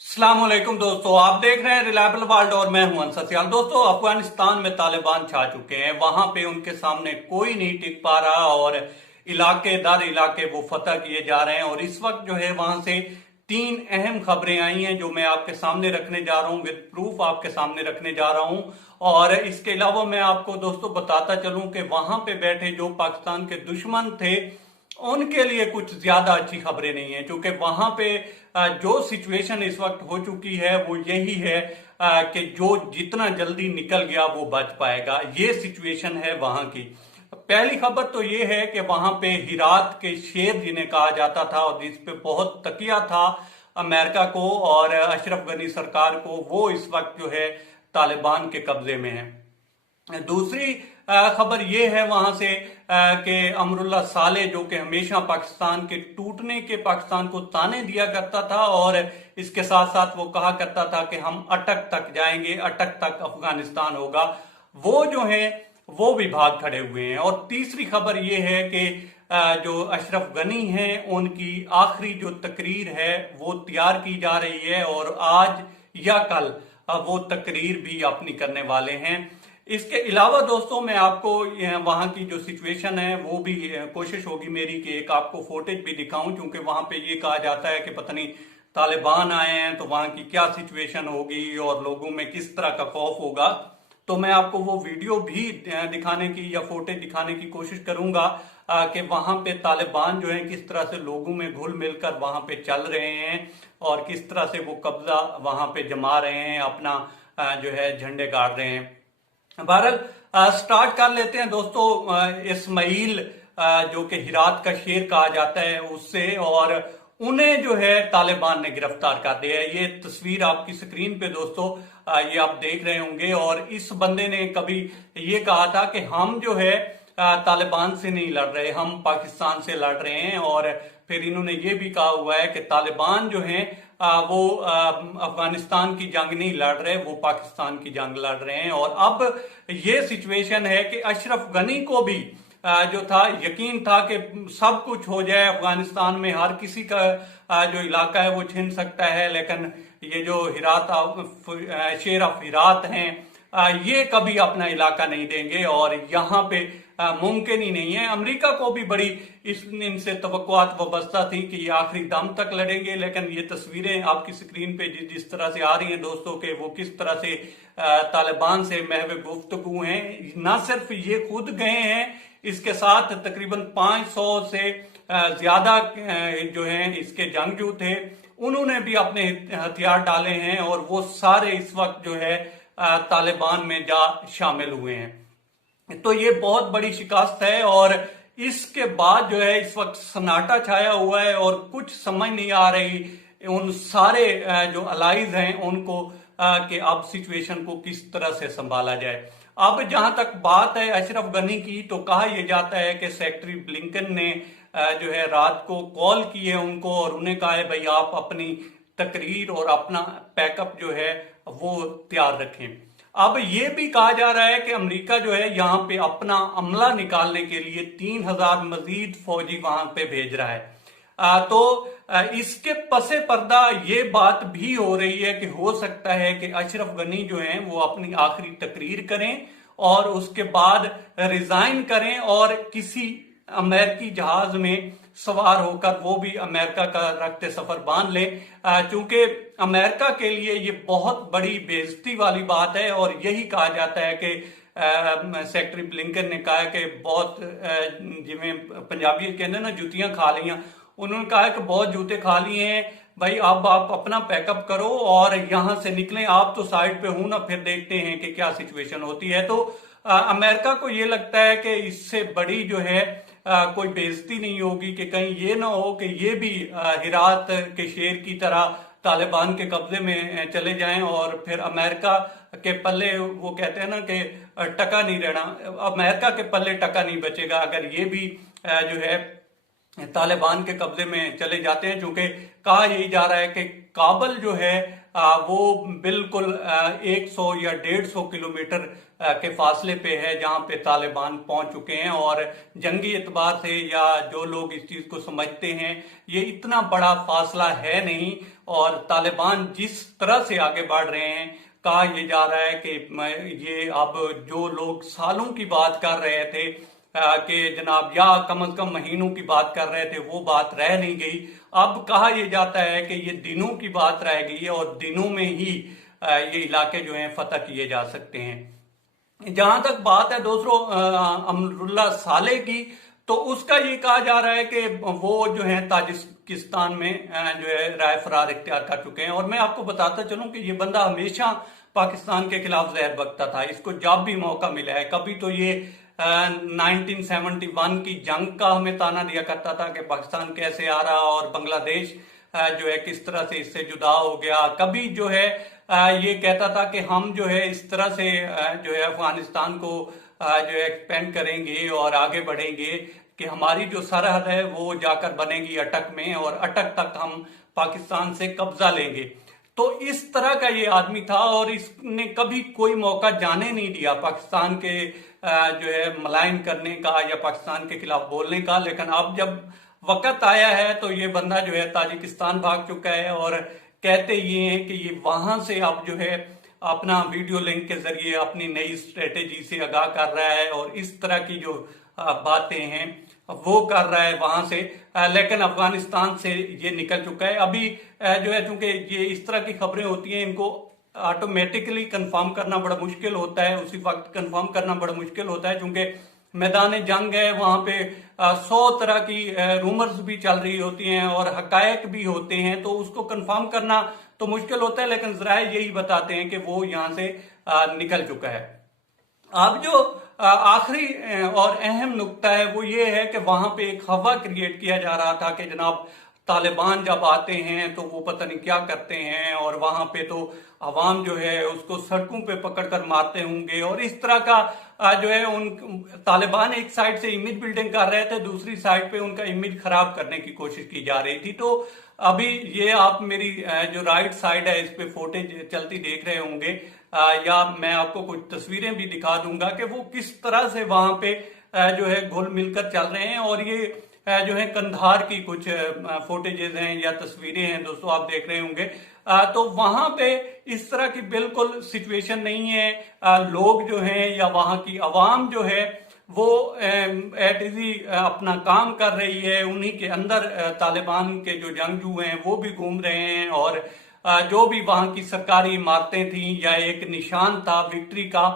अस्सलाम वालेकुम दोस्तों, आप देख रहे हैं रिलायबल वर्ल्ड और मैं हूं अंसर सियाल। दोस्तों, अफगानिस्तान में तालिबान छा चुके हैं। वहां पे उनके सामने कोई नहीं टिक पा रहा और इलाके दर इलाके वो फतह किए जा रहे हैं। और इस वक्त जो है वहां से तीन अहम खबरें आई हैं जो मैं आपके सामने रखने जा रहा हूं, विद प्रूफ आपके सामने रखने जा रहा हूं। और इसके अलावा मैं आपको दोस्तों बताता चलूं कि वहां पे बैठे जो पाकिस्तान के दुश्मन थे उनके लिए कुछ ज्यादा अच्छी खबरें नहीं है, क्योंकि वहां पे जो सिचुएशन इस वक्त हो चुकी है वो यही है कि जो जितना जल्दी निकल गया वो बच पाएगा। ये सिचुएशन है वहां की। पहली खबर तो ये है कि वहां पे हिरात के शेर जिन्हें कहा जाता था और जिस पे बहुत तकिया था अमेरिका को और अशरफ गनी सरकार को, वो इस वक्त जो है तालिबान के कब्जे में है। दूसरी खबर यह है वहां से कि अमरुल्लाह साले, जो कि हमेशा पाकिस्तान के टूटने के पाकिस्तान को ताने दिया करता था और इसके साथ साथ वो कहा करता था कि हम अटक तक जाएंगे, अटक तक अफगानिस्तान होगा, वो जो है वो भी भाग खड़े हुए हैं। और तीसरी खबर ये है कि जो अशरफ गनी हैं उनकी आखिरी जो तकरीर है वो तैयार की जा रही है और आज या कल वो तकरीर भी अपनी करने वाले हैं। इसके अलावा दोस्तों मैं आपको वहां की जो सिचुएशन है वो भी कोशिश होगी मेरी कि एक आपको फुटेज भी दिखाऊं, क्योंकि वहां पे ये कहा जाता है कि पता नहीं तालिबान आए हैं तो वहां की क्या सिचुएशन होगी और लोगों में किस तरह का खौफ होगा। तो मैं आपको वो वीडियो भी दिखाने की या फुटेज दिखाने की कोशिश करूंगा कि वहां पे तालिबान जो है किस तरह से लोगों में घुल मिलकर वहां पे चल रहे हैं और किस तरह से वो कब्जा वहां पे जमा रहे हैं, अपना जो है झंडे गाड़ रहे हैं। बहरहाल स्टार्ट कर लेते हैं दोस्तों इस्माइल, जो कि हिरात का शेर कहा जाता है, उससे। और उन्हें जो है तालिबान ने गिरफ्तार कर दिया है। ये तस्वीर आपकी स्क्रीन पे दोस्तों ये आप देख रहे होंगे। और इस बंदे ने कभी ये कहा था कि हम जो है तालिबान से नहीं लड़ रहे, हम पाकिस्तान से लड़ रहे हैं। और फिर इन्होंने ये भी कहा हुआ है कि तालिबान जो है वो अफगानिस्तान की जंग नहीं लड़ रहे, वो पाकिस्तान की जंग लड़ रहे हैं। और अब ये सिचुएशन है कि अशरफ गनी को भी जो था यकीन था कि सब कुछ हो जाए अफगानिस्तान में, हर किसी का जो इलाका है वो छीन सकता है, लेकिन ये जो शेर ऑफ हिरात हैं ये कभी अपना इलाका नहीं देंगे और यहाँ पे मुमकिन ही नहीं है। अमेरिका को भी बड़ी इनसे तवक्कुआत वाबस्ता थी कि ये आखिरी दम तक लड़ेंगे, लेकिन ये तस्वीरें आपकी स्क्रीन पे जिस तरह से आ रही हैं दोस्तों के वो किस तरह से तालिबान से महव गुफ्तगू हैं। ना सिर्फ ये खुद गए हैं, इसके साथ तकरीबन 500 से ज्यादा जो हैं इसके जंगजू थे, उन्होंने भी अपने हथियार डाले हैं और वो सारे इस वक्त जो है तालिबान में जा शामिल हुए हैं। तो ये बहुत बड़ी शिकस्त है और इसके बाद जो है इस वक्त सन्नाटा छाया हुआ है और कुछ समझ नहीं आ रही उन सारे जो अलाइज हैं उनको कि अब सिचुएशन को किस तरह से संभाला जाए। अब जहां तक बात है अशरफ गनी की, तो कहा यह जाता है कि सेक्रेटरी ब्लिंकन ने जो है रात को कॉल की है उनको और उन्हें कहा है भाई आप अपनी तकरीर और अपना पैकअप जो है वो तैयार रखें। अब ये भी कहा जा रहा है कि अमेरिका जो है यहाँ पे अपना अमला निकालने के लिए 3000 मजीद फौजी वहां पे भेज रहा है। इसके पसे पर्दा ये बात भी हो रही है कि हो सकता है कि अशरफ गनी जो हैं वो अपनी आखिरी तकरीर करें और उसके बाद रिजाइन करें और किसी अमेरिकी जहाज में सवार होकर वो भी अमेरिका का रखते सफर बांध ले, क्योंकि अमेरिका के लिए ये बहुत बड़ी बेइज्जती वाली बात है। और यही कहा जाता है कि सेक्रेटरी ब्लिंकन ने कहा कि बहुत जिमें पंजाबी कहते ना जुतियां खा लिया, उन्होंने कहा कि बहुत जूते खा लिए हैं भाई, अब आप अपना पैकअप करो और यहां से निकलें। आप तो साइड पे हूं ना, फिर देखते हैं कि क्या सिचुएशन होती है। तो अमेरिका को ये लगता है कि इससे बड़ी जो है कोई बेइज्जती नहीं होगी कि कहीं ये ना हो कि ये भी हिरात के शेर की तरह तालिबान के कब्जे में चले जाएं और फिर अमेरिका के पल्ले, वो कहते हैं ना कि टका नहीं रहना, अमेरिका के पल्ले टका नहीं बचेगा अगर ये भी जो है तालिबान के कब्जे में चले जाते हैं। क्योंकि कहा यही जा रहा है कि काबल जो है वो बिल्कुल 100 या 150 किलोमीटर के फासले पे है जहां पे तालिबान पहुंच चुके हैं। और जंगी एतबार से या जो लोग इस चीज को समझते हैं, ये इतना बड़ा फासला है नहीं। और तालिबान जिस तरह से आगे बढ़ रहे हैं, कहा यह जा रहा है कि ये अब जो लोग सालों की बात कर रहे थे कि जनाब, या कम से कम महीनों की बात कर रहे थे, वो बात रह नहीं गई। अब कहा यह जाता है कि ये दिनों की बात रह गई है और दिनों में ही ये इलाके जो हैं फतह किए जा सकते हैं। जहां तक बात है दोस्तों अमरुल्लाह साले की, तो उसका ये कहा जा रहा है कि वो जो है ताजिकिस्तान में जो है राय फरार इख्तियार कर चुके हैं। और मैं आपको बताता चलूं कि ये बंदा हमेशा पाकिस्तान के खिलाफ जहर बकता था। इसको जब भी मौका मिला है, कभी तो ये 1971 की जंग का हमें ताना दिया करता था कि पाकिस्तान कैसे आ रहा और बांग्लादेश जो है किस तरह से इससे जुदा हो गया। कभी जो है ये कहता था कि हम जो है इस तरह से जो है अफगानिस्तान को जो है एक्सपेंड करेंगे और आगे बढ़ेंगे कि हमारी जो सरहद है वो जाकर बनेगी अटक में और अटक तक हम पाकिस्तान से कब्जा लेंगे। तो इस तरह का ये आदमी था और इसने कभी कोई मौका जाने नहीं दिया पाकिस्तान के जो है मलाइन करने का या पाकिस्तान के खिलाफ बोलने का। लेकिन अब जब वक्त आया है तो ये बंदा जो है ताजिकिस्तान भाग चुका है और कहते ये हैं कि ये वहां से अब जो है अपना वीडियो लिंक के जरिए अपनी नई स्ट्रेटेजी से आगाह कर रहा है और इस तरह की जो बातें हैं वो कर रहा है वहां से। लेकिन अफगानिस्तान से ये निकल चुका है। अभी जो है चूंकि ये इस तरह की खबरें होती हैं, इनको ऑटोमेटिकली कंफर्म करना बड़ा मुश्किल होता है, उसी वक्त कंफर्म करना बड़ा मुश्किल होता है, क्योंकि मैदान जंग है, वहां पे 100 तरह की रूमर्स भी चल रही होती हैं और हकायक भी होते हैं, तो उसको कंफर्म करना तो मुश्किल होता है। लेकिन जराए यही बताते हैं कि वो यहां से निकल चुका है। अब जो आखिरी और अहम नुक्ता है वो ये है कि वहां पे एक हवा क्रिएट किया जा रहा था कि जनाब तालिबान जब आते हैं तो वो पता नहीं क्या करते हैं और वहां पे तो अवाम जो है उसको सड़कों पे पकड़कर मारते होंगे और इस तरह का जो है उन तालिबान एक साइड से इमेज बिल्डिंग कर रहे थे, दूसरी साइड पे उनका इमेज खराब करने की कोशिश की जा रही थी। तो अभी ये आप मेरी जो राइट साइड है इस पे फुटेज चलती देख रहे होंगे या मैं आपको कुछ तस्वीरें भी दिखा दूंगा कि वो किस तरह से वहां पे जो है घुल मिलकर चल रहे हैं। और ये जो है कंधार की कुछ फुटेजेस हैं या तस्वीरें हैं दोस्तों, आप देख रहे होंगे। तो वहां पे इस तरह की बिल्कुल सिचुएशन नहीं है। लोग जो हैं या वहां की आवाम जो है वो एट इजी अपना काम कर रही है। उन्हीं के अंदर तालिबान के जो जंगजू हैं वो भी घूम रहे हैं और जो भी वहां की सरकारी इमारतें थी या एक निशान था विक्ट्री का,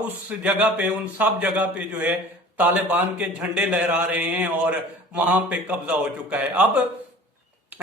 उस जगह पे, उन सब जगह पे जो है तालिबान के झंडे लहरा रहे हैं और वहां पे कब्जा हो चुका है। अब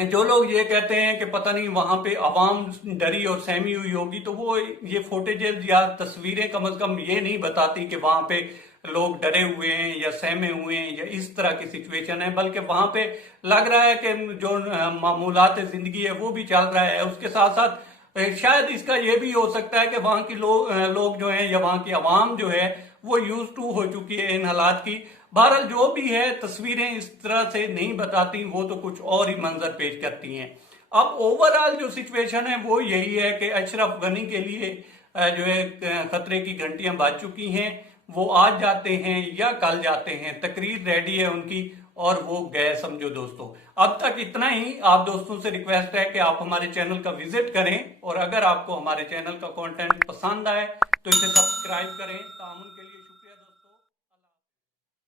जो लोग ये कहते हैं कि पता नहीं वहां पे आवाम डरी और सहमी हुई होगी, तो वो ये फुटेजेस या तस्वीरें कम से कम ये नहीं बताती कि वहां पे लोग डरे हुए हैं या सहमे हुए हैं या इस तरह की सिचुएशन है, बल्कि वहां पे लग रहा है कि जो मामूलात जिंदगी है वो भी चल रहा है। उसके साथ साथ शायद इसका ये भी हो सकता है कि वहां की लोग जो हैं या वहां की आवाम जो है वो यूज टू हो चुकी है इन हालात की। बहरहाल जो भी है, तस्वीरें इस तरह से नहीं बताती, वो तो कुछ और ही मंजर पेश करती हैं। अब ओवरऑल जो सिचुएशन है वो यही है कि अशरफ गनी के लिए जो है खतरे की घंटियां बज चुकी हैं। वो आज जाते हैं या कल जाते हैं, तकरीर रेडी है उनकी और वो गए समझो दोस्तों। अब तक इतना ही। आप दोस्तों से रिक्वेस्ट है कि आप हमारे चैनल का विजिट करें और अगर आपको हमारे चैनल का कंटेंट पसंद आए तो इसे सब्सक्राइब करें।